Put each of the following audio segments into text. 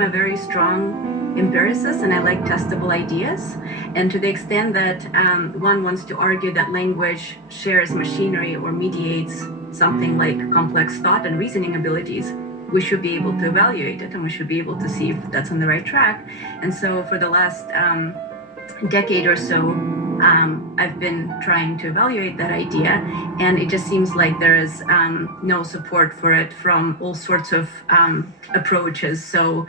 I'm a very strong empiricist and I like testable ideas. And to the extent that one wants to argue that language shares machinery or mediates something like complex thought and reasoning abilities, we should be able to evaluate it and we should be able to see if that's on the right track. And so for the last decade or so, I've been trying to evaluate that idea, and it just seems like there is no support for it from all sorts of approaches. So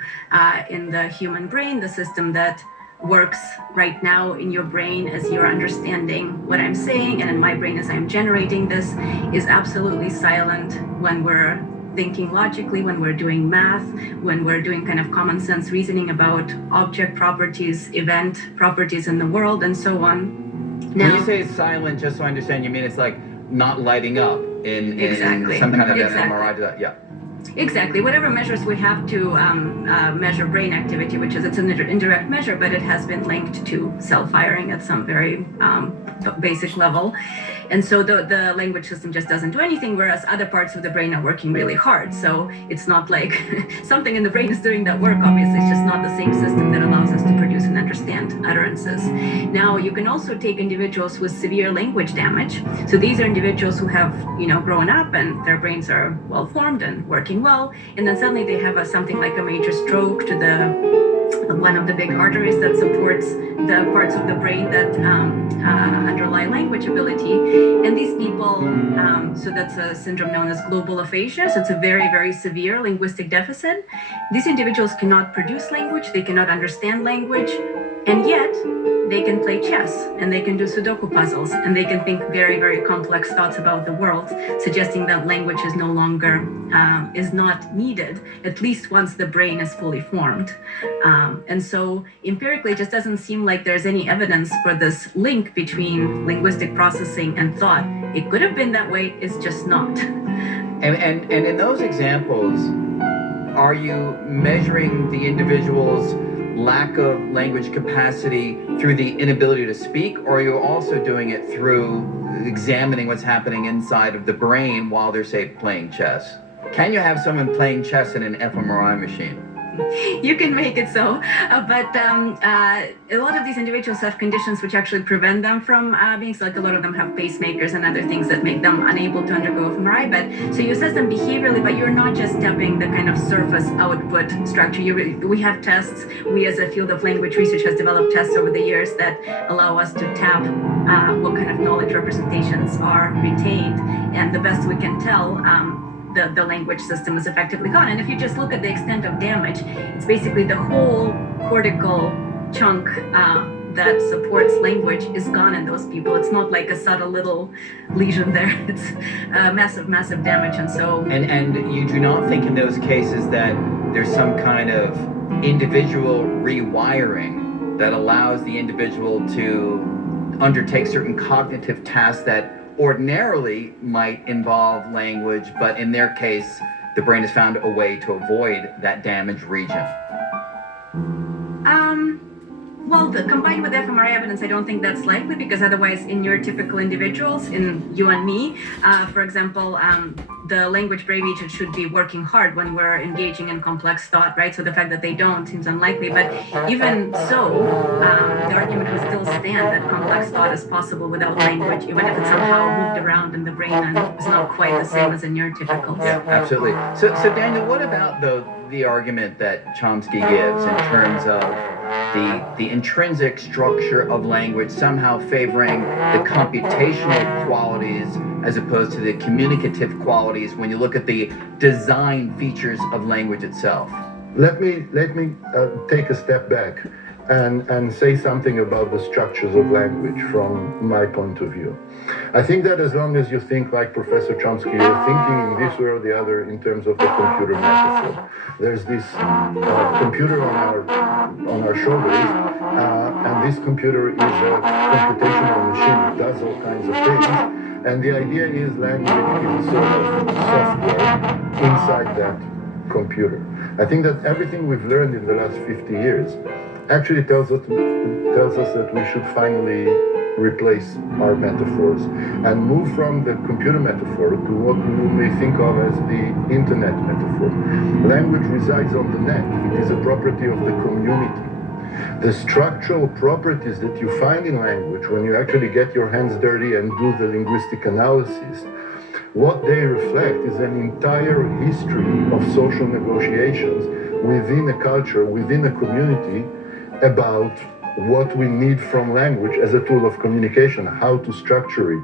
in the human brain, the system that works right now in your brain as you're understanding what I'm saying, and in my brain as I'm generating this, is absolutely silent when we're thinking logically, when we're doing math, when we're doing kind of common sense reasoning about object properties, event properties in the world, and so on. Now, when you say silent, just so I understand, you mean it's like not lighting up in some kind of MRI? Yeah. Exactly. Whatever measures we have to measure brain activity, which is it's an indirect measure, but it has been linked to cell firing at some very basic level. And so the language system just doesn't do anything, whereas other parts of the brain are working really hard. So it's not like something in the brain is doing that work, obviously. It's just not the same system that allows us to produce and understand utterances. Now, you can also take individuals with severe language damage. So these are individuals who have, grown up and their brains are well formed and working well. And then suddenly they have something like a major stroke to one of the big arteries that supports the parts of the brain that underlie language ability. And these people, so that's a syndrome known as global aphasia. So it's a very, very severe linguistic deficit. These individuals cannot produce language, they cannot understand language, and yet they can play chess and they can do Sudoku puzzles and they can think very, very complex thoughts about the world, suggesting that language is no longer, is not needed, at least once the brain is fully formed. And so empirically, it just doesn't seem like there's any evidence for this link between linguistic processing and thought. It could have been that way, it's just not. And in those examples, are you measuring the individual's lack of language capacity through the inability to speak, or are you also doing it through examining what's happening inside of the brain while they're, say, playing chess? Can you have someone playing chess in an fMRI machine? You can make it so, but a lot of these individuals have conditions which actually prevent them from being so. Like a lot of them have pacemakers and other things that make them unable to undergo fMRI. But so you assess them behaviorally, but you're not just tapping the kind of surface output structure. We have tests. We, as a field of language research, has developed tests over the years that allow us to tap what kind of knowledge representations are retained, and the best we can tell. The language system is effectively gone. And if you just look at the extent of damage, it's basically the whole cortical chunk that supports language is gone in those people. It's not like a subtle little lesion there. It's massive, massive damage. And so... And you do not think in those cases that there's some kind of individual rewiring that allows the individual to undertake certain cognitive tasks that ordinarily might involve language, but in their case, the brain has found a way to avoid that damaged region? Well, combined with fMRI evidence, I don't think that's likely, because otherwise, in your typical individuals, in you and me, for example, the language brain region should be working hard when we're engaging in complex thought, right? So the fact that they don't seems unlikely. But even so, the argument would still stand that complex thought is possible without language, even if it's somehow moved around in the brain and it's not quite the same as in your typicals. Yeah, absolutely. So Daniel, what about the argument that Chomsky gives in terms of the intrinsic structure of language somehow favoring the computational qualities as opposed to the communicative qualities when you look at the design features of language itself? Let me take a step back and say something about the structures of language from my point of view. I think that as long as you think like Professor Chomsky, you're thinking in this way or the other in terms of the computer metaphor. There's this computer on our shoulders, and this computer is a computational machine. It does all kinds of things, and the idea is language is a sort of software inside that computer. I think that everything we've learned in the last 50 years actually tells us that we should finally replace our metaphors and move from the computer metaphor to what we may think of as the internet metaphor. Language resides on the net. It is a property of the community. The structural properties that you find in language when you actually get your hands dirty and do the linguistic analysis, what they reflect is an entire history of social negotiations within a culture, within a community, about what we need from language as a tool of communication, how to structure it.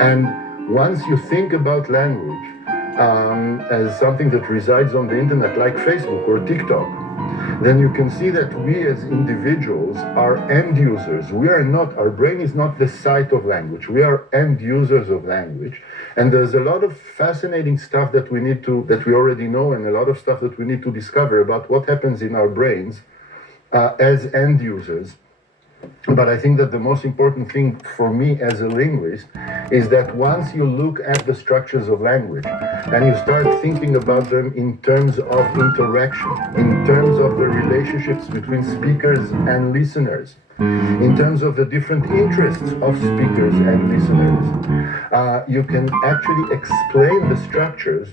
And once you think about language as something that resides on the internet, like Facebook or TikTok, then you can see that we as individuals are end users. We are not, our brain is not the site of language. We are end users of language. And there's a lot of fascinating stuff that we already know, and a lot of stuff that we need to discover about what happens in our brains as end users. But I think that the most important thing for me as a linguist is that once you look at the structures of language and you start thinking about them in terms of interaction, in terms of the relationships between speakers and listeners, in terms of the different interests of speakers and listeners, you can actually explain the structures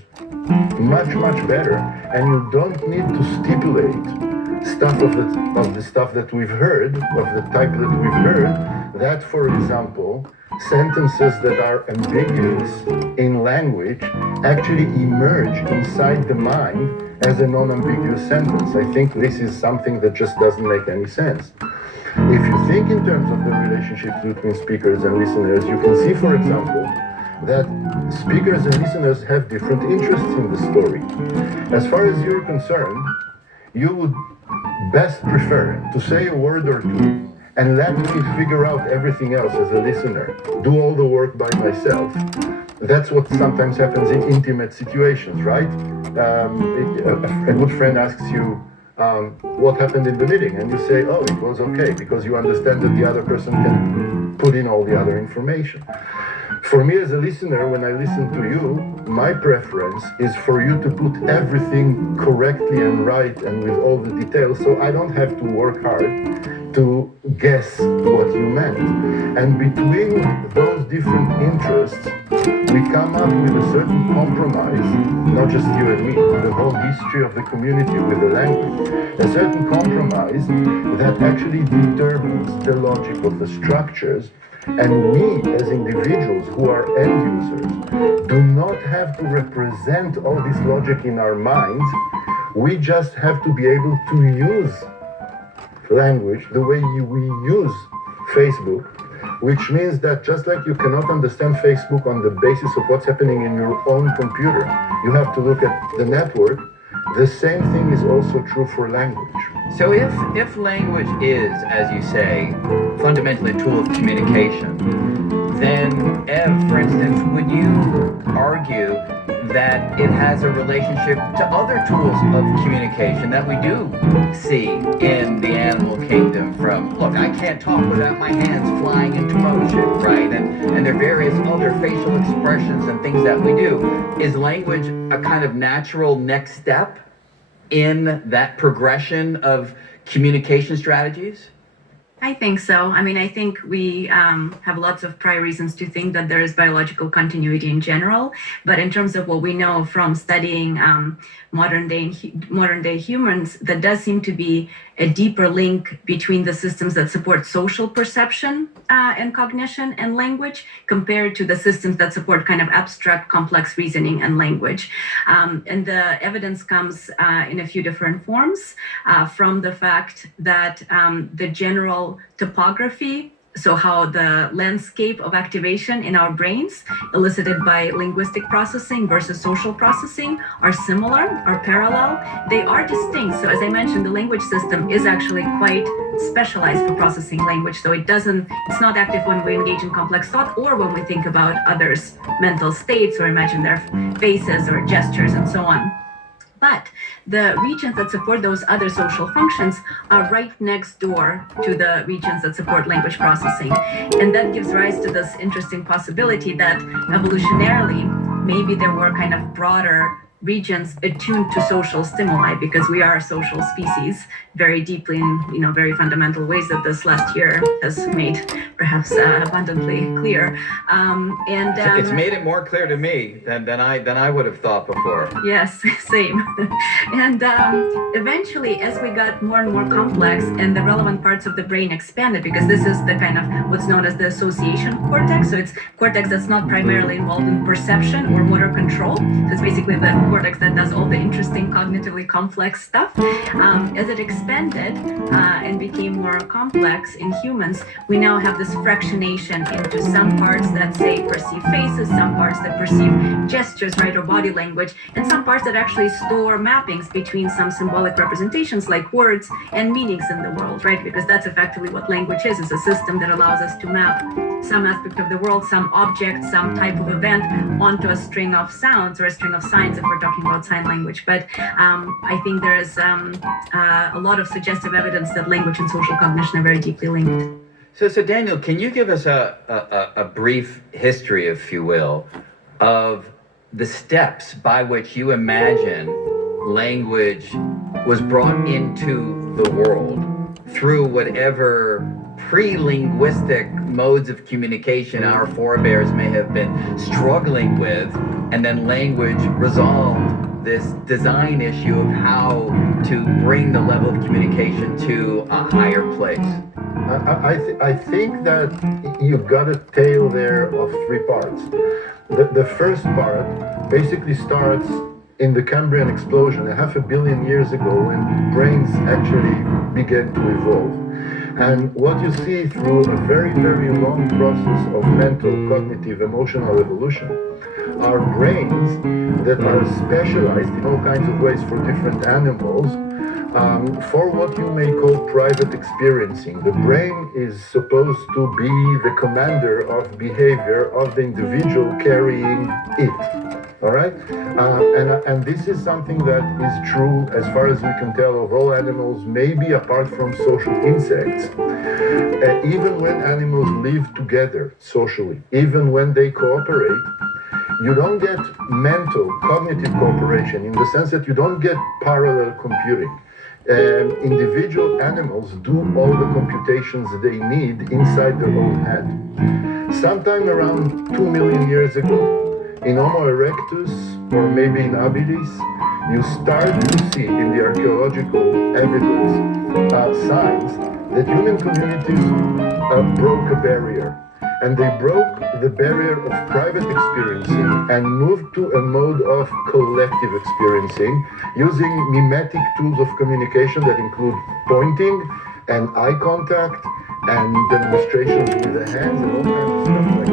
much, much better, and you don't need to stipulate stuff of the stuff that we've heard, of the type that we've heard, that, for example, sentences that are ambiguous in language actually emerge inside the mind as a non-ambiguous sentence. I think this is something that just doesn't make any sense. If you think in terms of the relationships between speakers and listeners, you can see, for example, that speakers and listeners have different interests in the story. As far as you're concerned, you would best prefer to say a word or two and let me figure out everything else as a listener, do all the work by myself. That's what sometimes happens in intimate situations, right? A good friend asks you, what happened in the meeting? And you say, oh, it was okay, because you understand that the other person can put in all the other information. For me as a listener, when I listen to you, my preference is for you to put everything correctly and right and with all the details, so I don't have to work hard to guess what you meant. And between those different interests, we come up with a certain compromise, not just you and me, the whole history of the community with the language, a certain compromise that actually determines the logic of the structures. And we, as individuals who are end users, do not have to represent all this logic in our minds. We just have to be able to use language the way we use Facebook, which means that just like you cannot understand Facebook on the basis of what's happening in your own computer, you have to look at the network. The same thing is also true for language. So if language is, as you say, fundamentally a tool of communication, then Ev, for instance, would you argue that it has a relationship to other tools of communication that we do see in the animal kingdom? From, look, I can't talk without my hands flying into motion, right? And there are various other facial expressions and things that we do. Is language a kind of natural next step in that progression of communication strategies? I think so. I mean, I think we have lots of prior reasons to think that there is biological continuity in general. But in terms of what we know from studying modern day humans, that does seem to be a deeper link between the systems that support social perception and cognition and language compared to the systems that support kind of abstract, complex reasoning and language. And the evidence comes in a few different forms from the fact that the general topography, so how the landscape of activation in our brains elicited by linguistic processing versus social processing are similar, are parallel. They are distinct. So as I mentioned, the language system is actually quite specialized for processing language. So it's not active when we engage in complex thought or when we think about others' mental states or imagine their faces or gestures and so on. But the regions that support those other social functions are right next door to the regions that support language processing. And that gives rise to this interesting possibility that evolutionarily, maybe there were kind of broader regions attuned to social stimuli, because we are a social species very deeply in very fundamental ways that this last year has made perhaps abundantly clear. It's made it more clear to me than I would have thought before. Yes, same. And eventually, as we got more and more complex and the relevant parts of the brain expanded, because this is the kind of what's known as the association cortex. So it's cortex that's not primarily involved in perception or motor control. So it's basically the cortex that does all the interesting cognitively complex stuff. As it expanded and became more complex in humans, we now have this fractionation into some parts that say perceive faces, some parts that perceive gestures, right, or body language, and some parts that actually store mappings between some symbolic representations like words and meanings in the world, right? Because that's effectively what language is. It's a system that allows us to map some aspect of the world, some object, some type of event onto a string of sounds or a string of signs if we're talking about sign language. But I think there is a lot of suggestive evidence that language and social cognition are very deeply linked. So Daniel, can you give us a brief history, if you will, of the steps by which you imagine language was brought into the world through whatever pre-linguistic modes of communication our forebears may have been struggling with, and then language resolved this design issue of how to bring the level of communication to a higher place? I think that you've got a tale there of three parts. The first part basically starts in the Cambrian explosion 500 million years ago, when brains actually began to evolve. And what you see through a very, very long process of mental, cognitive, emotional evolution are brains that are specialized in all kinds of ways for different animals, for what you may call private experiencing. The brain is supposed to be the commander of behavior of the individual carrying it. All right? And this is something that is true, as far as we can tell, of all animals, maybe apart from social insects. Even when animals live together socially, even when they cooperate, you don't get mental, cognitive cooperation, in the sense that you don't get parallel computing. Individual animals do all the computations they need inside their own head. Sometime around 2 million years ago, in Homo erectus, or maybe in habilis, you start to see in the archaeological evidence signs that human communities broke a barrier. And they broke the barrier of private experiencing and moved to a mode of collective experiencing, using mimetic tools of communication that include pointing and eye contact and demonstrations with the hands and all kinds of stuff like that.